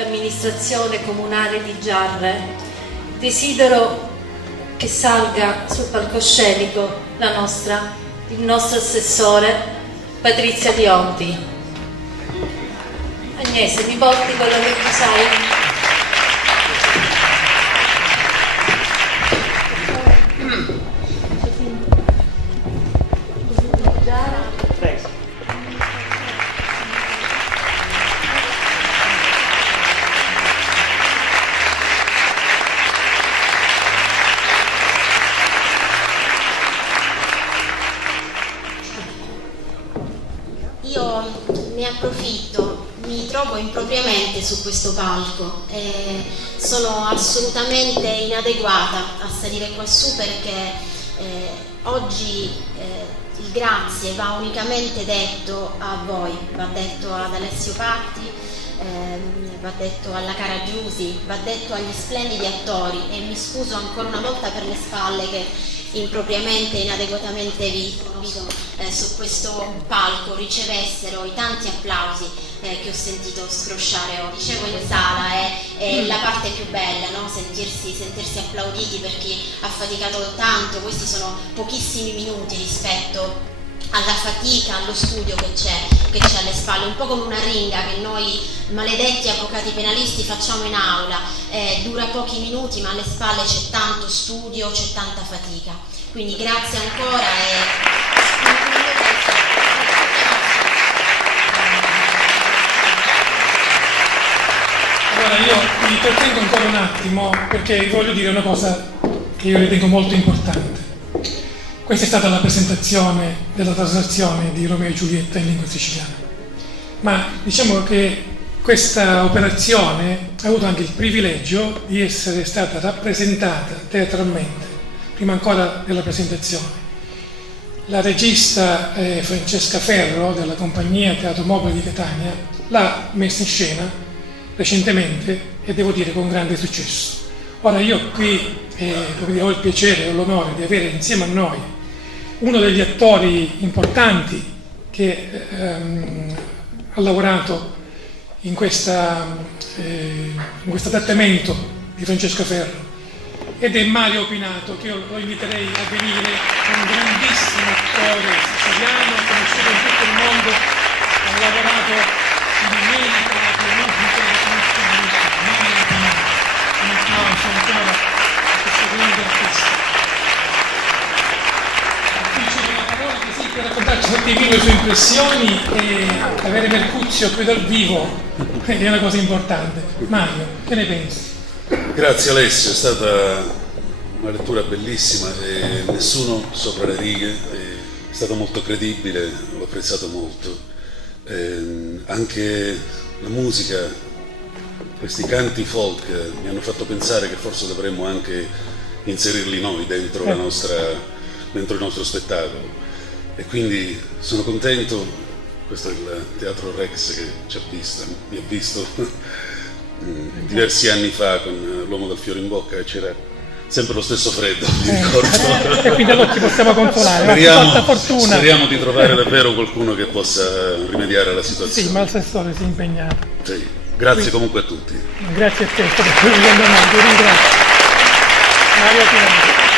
l'amministrazione comunale di Giarre, desidero che salga sul palcoscenico il nostro assessore Patrizia Bionti. Agnese, mi porti quello che tu sai? Mi trovo impropriamente su questo palco e sono assolutamente inadeguata a salire quassù perché oggi il grazie va unicamente detto a voi, va detto ad Alessio Patti, va detto alla cara Giusi, va detto agli splendidi attori e mi scuso ancora una volta per le spalle che impropriamente e inadeguatamente visto su questo palco ricevessero i tanti applausi che ho sentito scrosciare oggi. Dicevo in sala è la parte più bella, no? sentirsi applauditi per chi ha faticato tanto. Questi sono pochissimi minuti rispetto alla fatica, allo studio che c'è alle spalle, un po' come una ringa che noi maledetti avvocati penalisti facciamo in aula, dura pochi minuti ma alle spalle c'è tanto studio, c'è tanta fatica, quindi grazie ancora Allora io mi trattengo ancora un attimo perché voglio dire una cosa che io ritengo molto importante. Questa è stata la presentazione della traslazione di Romeo e Giulietta in lingua siciliana, ma diciamo che questa operazione ha avuto anche il privilegio di essere stata rappresentata teatralmente, prima ancora della presentazione. La regista Francesca Ferro della compagnia Teatro Mobile di Catania l'ha messa in scena recentemente e devo dire con grande successo. Ora io qui ho il piacere e l'onore di avere insieme a noi uno degli attori importanti che ha lavorato in questo adattamento di Francesca Ferro ed è Mario Pinato, che io lo inviterei a venire, un grandissimo attore siciliano conosciuto in tutto il mondo, ha lavorato in America, in Africa, Mario Pinato, un applauso ancora a questo grande artista. Per raccontarci tutti le sue impressioni e avere Mercuzio qui dal vivo è una cosa importante. Mario, che ne pensi? Grazie Alessio, è stata una lettura bellissima e nessuno sopra le righe, è stato molto credibile, l'ho apprezzato molto. Anche la musica, questi canti folk mi hanno fatto pensare che forse dovremmo anche inserirli noi dentro il nostro spettacolo. E quindi sono contento, questo è il Teatro Rex che mi ha visto diversi anni fa con L'uomo dal fiore in bocca e c'era sempre lo stesso freddo, mi ricordo. E quindi allora ci possiamo consolare, speriamo di trovare davvero qualcuno che possa rimediare alla situazione. Sì, ma l'assessore si è impegnato. Sì. Grazie comunque a tutti. Grazie a te, ti ringrazio. Mario Pinato.